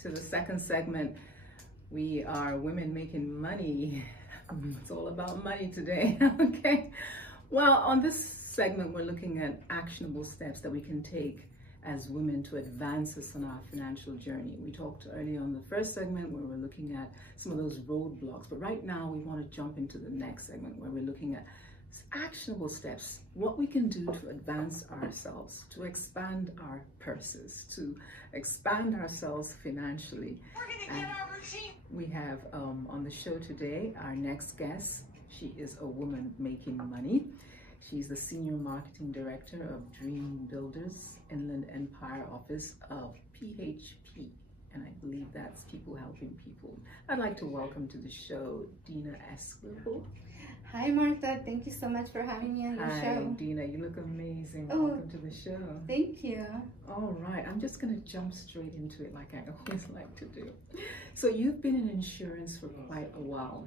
to the second segment. We are women making money. It's all about money today. Okay. Well, on this segment, we're looking at actionable steps that we can take as women to advance us on our financial journey. We talked earlier on the first segment where we're looking at some of those roadblocks, but right now we want to jump into the next segment where we're looking at actionable steps, what we can do to advance ourselves, to expand our purses, to expand ourselves financially. And we have on the show today our next guest. She is a woman making money. She's the Senior Marketing Director of Dream Builders Inland Empire Office of PHP. And I believe that's People Helping People. I'd like to welcome to the show Dina Esquivel. Hi Martha, thank you so much for having me on the show. Hi Dina, you look amazing. Welcome to the show. Thank you. All right, I'm just going to jump straight into it like I always like to do. So you've been in insurance for quite a while.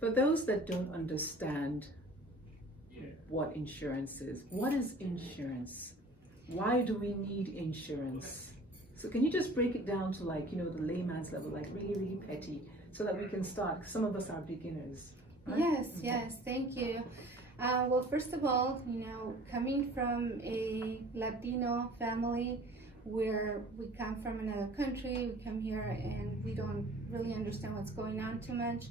For those that don't understand what insurance is, what is insurance? Why do we need insurance? So can you just break it down to the layman's level, like really, really petty, so that we can start? Some of us are beginners. Right? Yes, okay. Yes, thank you. Well, first of all, coming from a Latino family where we come from another country, we come here and we don't really understand what's going on too much.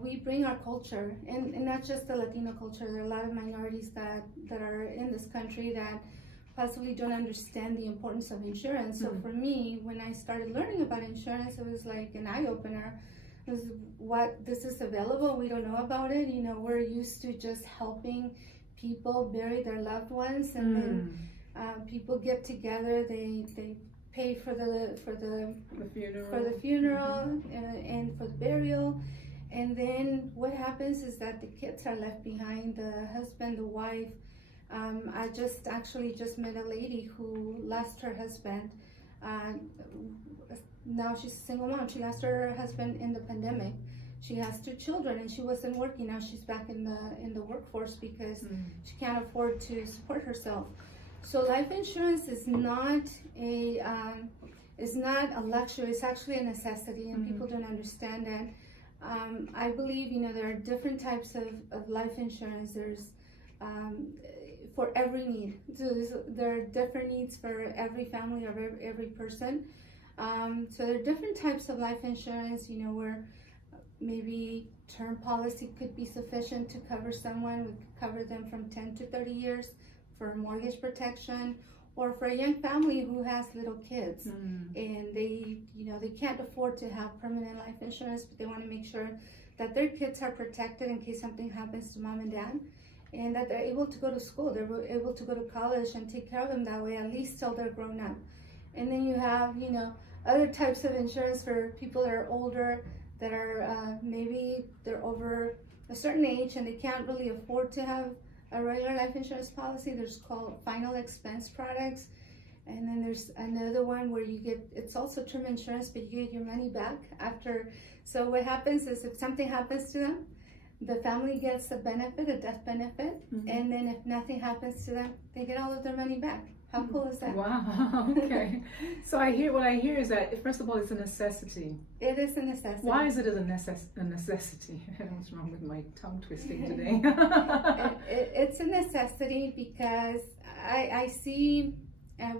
We bring our culture, and not just the Latino culture. There are a lot of minorities that are in this country that possibly don't understand the importance of insurance. So for me, when I started learning about insurance, it was like an eye-opener. This is available, we don't know about it. We're used to just helping people bury their loved ones, and then people get together, they pay for the funeral and for the burial. And then what happens is that the kids are left behind, the husband, the wife. I just met a lady who lost her husband. Now she's a single mom. She lost her husband in the pandemic. She has 2 children and she wasn't working. Now she's back in the workforce because she can't afford to support herself. So life insurance is not a luxury. It's actually a necessity, and people don't understand that. I believe there are different types of life insurance. There's for every need. So there are different needs for every family or every person. So there are different types of life insurance, where maybe term policy could be sufficient to cover someone. We could cover them from 10 to 30 years for mortgage protection, or for a young family who has little kids and they can't afford to have permanent life insurance, but they want to make sure that their kids are protected in case something happens to mom and dad, and that they're able to go to school, they're able to go to college and take care of them that way, at least till they're grown up. And then you have, other types of insurance for people that are older, that are maybe they're over a certain age and they can't really afford to have a regular life insurance policy. There's called final expense products. And then there's another one where it's also term insurance, but you get your money back after. So what happens is if something happens to them, the family gets a benefit, a death benefit, and then if nothing happens to them, they get all of their money back. How cool is that? Wow, okay. So what I hear is that, first of all, it's a necessity. It is a necessity. Why is it a necessity? What's wrong with my tongue twisting today? It's a necessity because I see,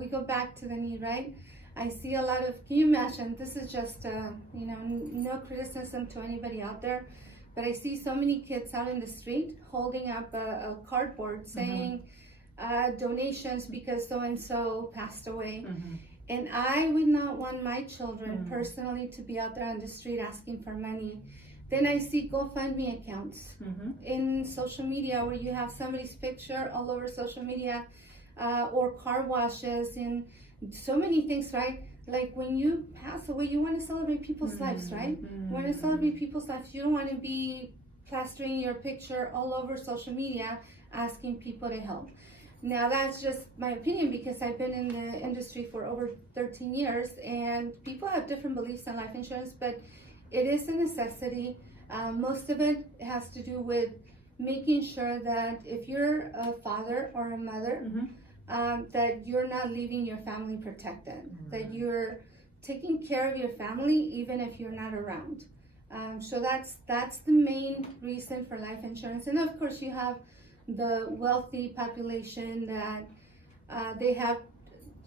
we go back to the need, right? I see a lot of, can you imagine, this is just, no criticism to anybody out there, but I see so many kids out in the street holding up a cardboard saying, donations because so-and-so passed away. And I would not want my children personally to be out there on the street asking for money. Then I see GoFundMe accounts in social media where you have somebody's picture all over social media, or car washes and so many things, right? Like when you pass away, you want to celebrate people's lives, right? You want to celebrate people's lives. You don't want to be plastering your picture all over social media asking people to help. Now that's just my opinion because I've been in the industry for over 13 years and people have different beliefs on life insurance, but it is a necessity. Most of it has to do with making sure that if you're a father or a mother, that you're not leaving your family protected, that you're taking care of your family even if you're not around. So that's the main reason for life insurance. And of course, you have the wealthy population that they have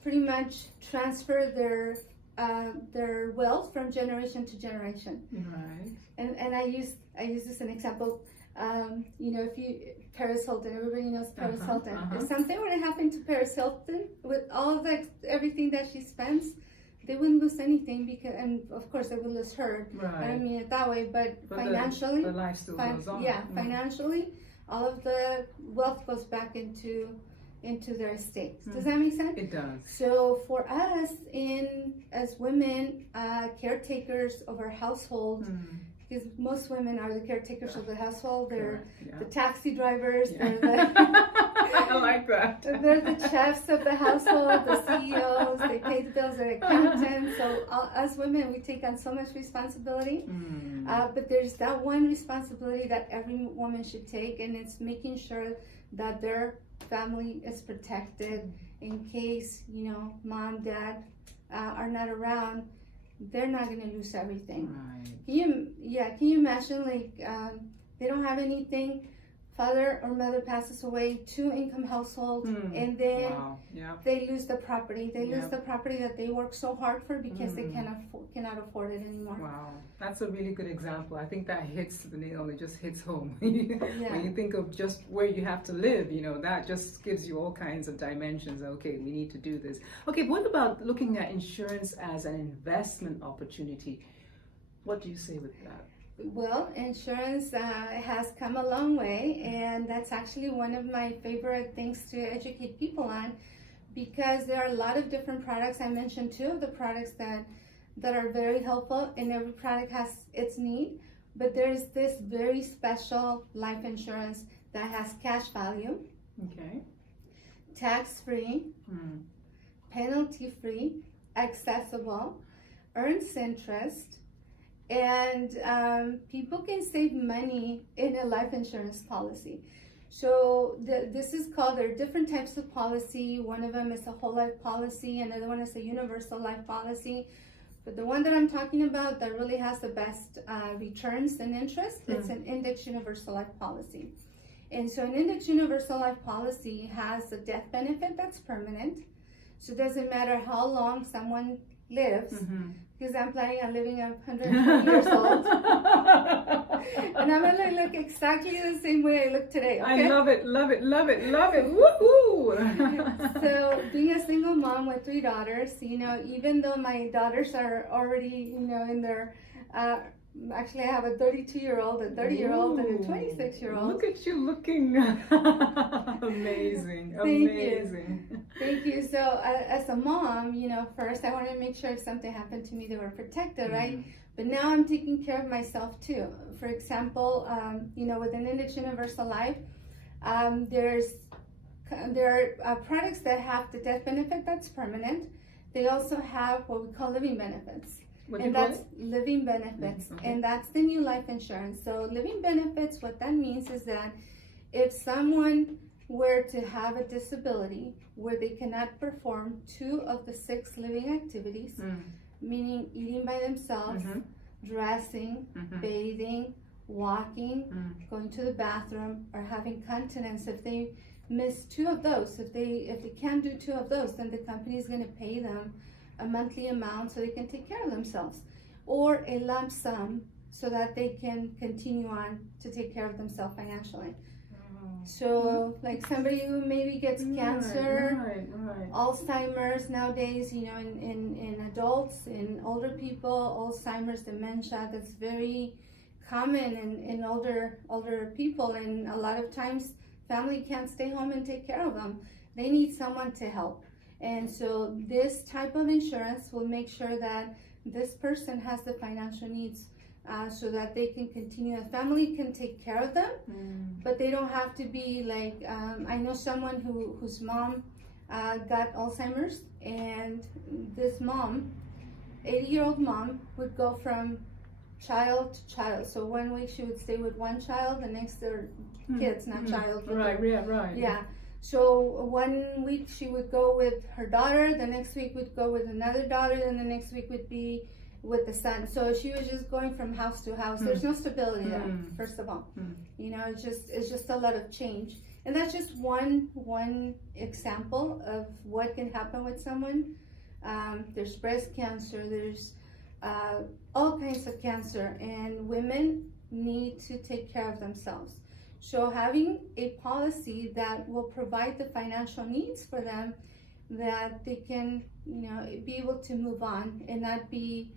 pretty much transferred their wealth from generation to generation. Right. And I use this as an example. If you Paris Hilton, everybody knows Paris Hilton. If something were to happen to Paris Hilton with all everything that she spends, they wouldn't lose anything, and of course they would lose her. Right. I don't mean it that way, but financially, the life still goes on. Yeah, financially, all of the wealth goes back into their estates. Does that make sense? It does. So for us, as women, caretakers of our household, because most women are the caretakers of the household. They're the taxi drivers. Yeah. They're the I like that. They're the chefs of the household, the CEOs. They pay the bills. They're accountants. So as women, we take on so much responsibility. But there's that one responsibility that every woman should take, and it's making sure that their family is protected in case mom, dad are not around. They're not going to lose everything. Right. Can you imagine, like, they don't have anything, father or mother passes away, 2-income household, and then they lose the property. They lose the property that they work so hard for because they cannot afford it anymore. Wow, that's a really good example. I think that hits the nail. It just hits home. When you think of just where you have to live, that just gives you all kinds of dimensions. Okay, we need to do this. Okay, what about looking at insurance as an investment opportunity? What do you say with that? Well, insurance has come a long way, and that's actually one of my favorite things to educate people on, because there are a lot of different products. I mentioned 2 of the products that are very helpful, and every product has its need, but there's this very special life insurance that has cash value, tax-free, penalty-free, accessible, earns interest, and people can save money in a life insurance policy. So this is called, there are different types of policy. One of them is a whole life policy, another one is a universal life policy. But the one that I'm talking about that really has the best returns and interest, it's an index universal life policy. And so an index universal life policy has a death benefit that's permanent. So it doesn't matter how long someone lives, because I'm planning on living 120 years old. And I'm going to look exactly the same way I look today, okay? I love it, love it, love it, love it. Woohoo! So being a single mom with 3 daughters, even though my daughters are already, in their, actually I have a 32-year-old, a 30-year-old, and a 26-year-old. Look at you looking amazing, amazing. Thank you. So as a mom, first I want to make sure if something happened to me, they were protected, right? But now I'm taking care of myself too. For example, with an index universal life, there are products that have the death benefit that's permanent. They also have what we call living benefits. That's living benefits, and that's the new life insurance. So living benefits, what that means is that if someone were to have a disability where they cannot perform 2 of the 6 living activities, meaning eating by themselves, dressing, bathing, walking, going to the bathroom, or having continence, if they miss 2 of those, if they can't do 2 of those, then the company is going to pay them a monthly amount so they can take care of themselves, or a lump sum so that they can continue on to take care of themselves financially. So like somebody who maybe gets cancer, Alzheimer's nowadays, in adults, in older people, Alzheimer's, dementia, that's very common in older people, and a lot of times family can't stay home and take care of them. They need someone to help. And so this type of insurance will make sure that this person has the financial needs so that they can continue. The family can take care of them, but they don't have to be like, I know someone whose mom got Alzheimer's, and this mom, 80-year-old mom, would go from child to child. So one week she would stay with one child, the next they're kids, not child. Right. Yeah. So 1 week she would go with her daughter, the next week would go with another daughter, and the next week would be with the son. So she was just going from house to house. There's no stability there, first of all. You know, it's just a lot of change. And that's just one example of what can happen with someone. There's breast cancer, there's all kinds of cancer, and women need to take care of themselves. So having a policy that will provide the financial needs for them, that they can, you know, be able to move on and not be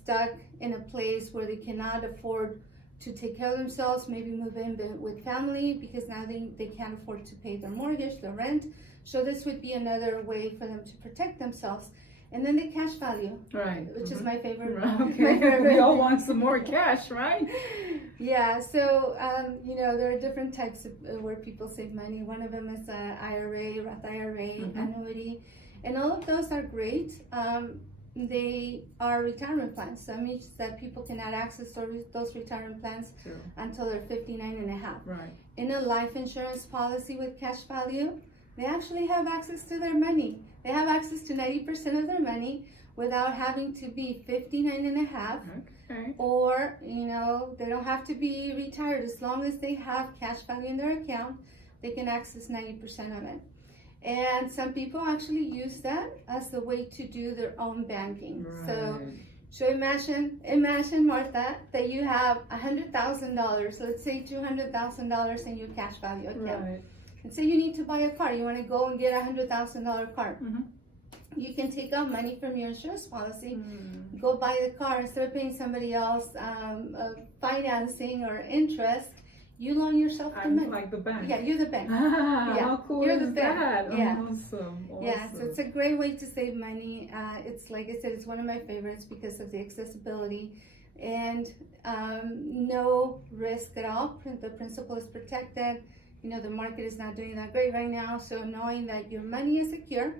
stuck in a place where they cannot afford to take care of themselves, maybe move in with family because now they can't afford to pay their mortgage, their rent. So this would be another way for them to protect themselves. And then the cash value, right, which is my favorite. Right. Okay. My favorite. We all want some more cash, right? Yeah, so you know, there are different types of where people save money. One of them is IRA, Roth IRA, annuity, and all of those are great. They are retirement plans. So that means that people cannot access those retirement plans until they're 59 and a half. Right. In a life insurance policy with cash value, they actually have access to their money. They have access to 90% of their money without having to be 59 and a half. Okay. Or, you know, they don't have to be retired. As long as they have cash value in their account, they can access 90% of it. And some people actually use that as the way to do their own banking. Right. So imagine, Martha, that you have $100,000, let's say $200,000 in your cash value account. Right. And say you need to buy a car. You want to go and get a $100,000 car. You can take out money from your insurance policy, go buy the car instead of paying somebody else financing or interest. You loan yourself the money. Like the bank. Yeah, you're the bank. How cool you're is the bank. that? Yeah. Awesome. Yeah, so it's a great way to save money. It's like I said, it's one of my favorites because of the accessibility and no risk at all. The principal is protected. You know, the market is not doing that great right now, so knowing that your money is secure,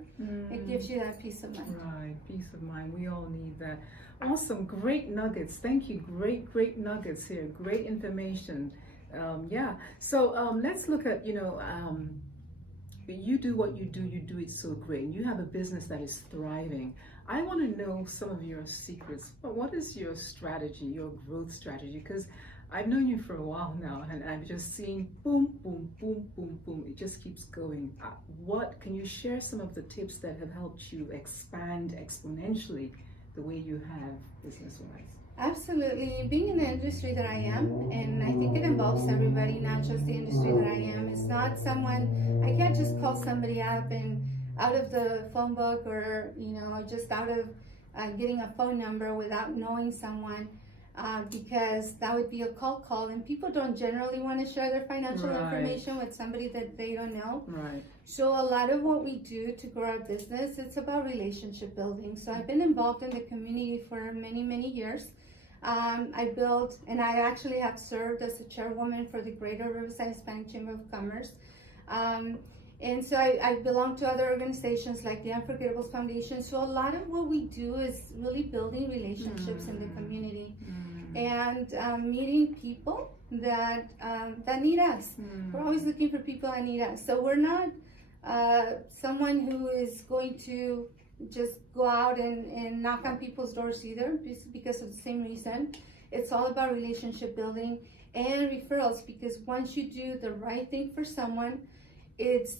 it gives you that peace of mind. Right, peace of mind. We all need that. Awesome, great nuggets. Thank you. Great nuggets here. Great information. Yeah. So let's look at, you know, you do what you do it so great. You have a business that is thriving. I want to know some of your secrets. What is your strategy, your growth strategy? Because I've known you for a while now, and I've just seen boom, boom, boom, boom, boom. It just keeps going. What can you share some of the tips that have helped you expand exponentially the way you have business-wise? Absolutely. Being in the industry that I am, and I think it involves everybody, not just the industry that I am. It's not someone, I can't just call somebody up and out of the phone book or, you know, just out of getting a phone number without knowing someone. Because that would be a cold call, and people don't generally want to share their financial information with somebody that they don't know. Right. So a lot of what we do to grow our business, it's about relationship building. So I've been involved in the community for many years. I built, and I actually have served as a chairwoman for the Greater Riverside Hispanic Chamber of Commerce. And so I belong to other organizations like the Unforgettables Foundation. So a lot of what we do is really building relationships in the community and meeting people that need us. We're always looking for people that need us. So we're not someone who is going to just go out and knock on people's doors either, because of the same reason. It's all about relationship building and referrals, because once you do the right thing for someone, it's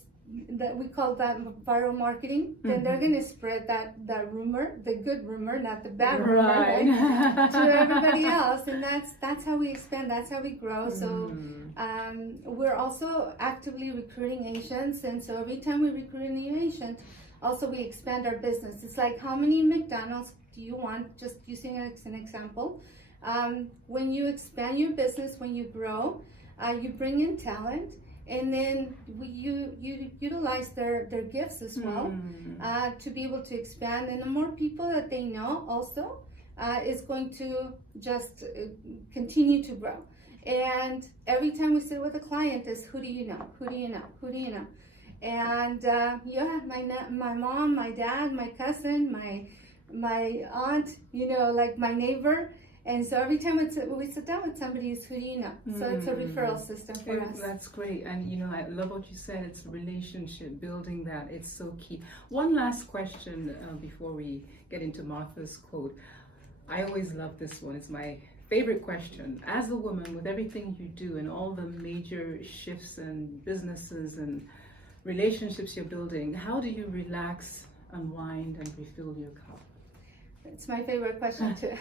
that we call that viral marketing. Then they're going to spread that rumor, the good rumor, not the bad rumor, right? To everybody else, and that's how we expand. That's how we grow. So we're also actively recruiting agents, and so every time we recruit a new agent, also we expand our business. It's like, how many McDonald's do you want? Just using it as an example. When you expand your business, when you grow, you bring in talent. And then you utilize their gifts as well to be able to expand. And the more people that they know also is going to just continue to grow. And every time we sit with a client is, who do you know? Who do you know? Who do you know? And yeah, my mom, my dad, my cousin, my aunt, you know, like my neighbor. And so every time we sit down with somebody, it's who do you know? So it's a referral system for us. That's great. And you know, I love what you said. It's relationship, building that. It's so key. One last question before we get into Martha's quote. I always love this one. It's my favorite question. As a woman, with everything you do and all the major shifts and businesses and relationships you're building, how do you relax, unwind, and refill your cup? It's my favorite question too.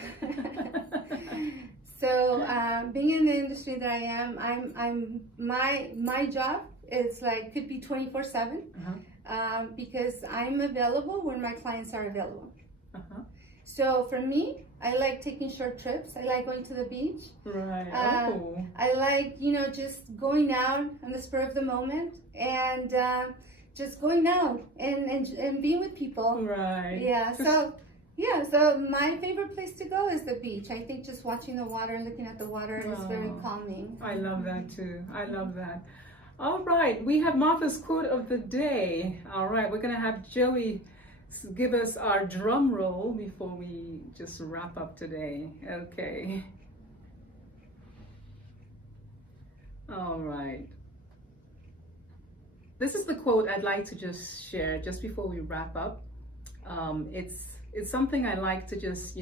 So being in the industry that I am, I'm my job is like could be 24/7 because I'm available when my clients are available. So for me, I like taking short trips. I like going to the beach. Right. I like just going out on the spur of the moment and just going out and being with people. Right. Yeah. So my favorite place to go is the beach. I think just watching the water and looking at the water is very calming. I love that too. I love that. All right, we have Martha's quote of the day. All right, we're gonna have Joey give us our drum roll before we just wrap up today. Okay. All right. This is the quote I'd like to just share just before we wrap up. It's something I like to just,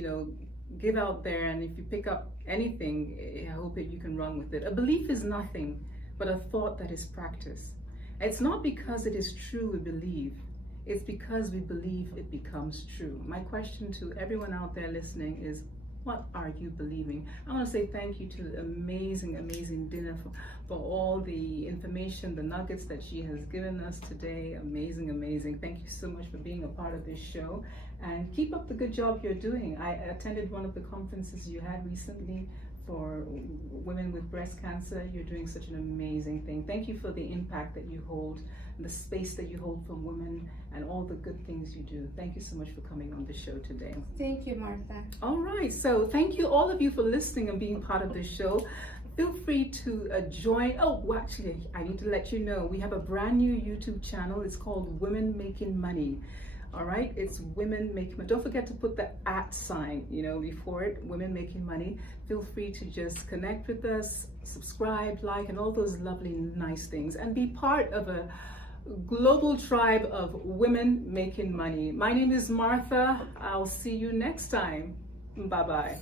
give out there, and if you pick up anything, I hope that you can run with it. A belief is nothing but a thought that is practiced. It's not because it is true we believe, it's because we believe it becomes true. My question to everyone out there listening is, what are you believing? I want to say thank you to the amazing dinner for all the information, the nuggets that she has given us today. Amazing. Thank you so much for being a part of this show, and keep up the good job you're doing. I attended one of the conferences you had recently for women with breast cancer. You're doing such an amazing thing. Thank you for the impact that you hold, the space that you hold for women, and all the good things you do. Thank you so much for coming on the show today. Thank you, Martha. All right, so thank you all of you for listening and being part of this show. Feel free to join. Actually, I need to let you know, we have a brand new YouTube channel. It's called Women Making Money. All right, it's Women Making Money. Don't forget to put the @ sign, before it, Women Making Money. Feel free to just connect with us, subscribe, like, and all those lovely, nice things, and be part of a global tribe of women making money. My name is Martha. I'll see you next time. Bye-bye.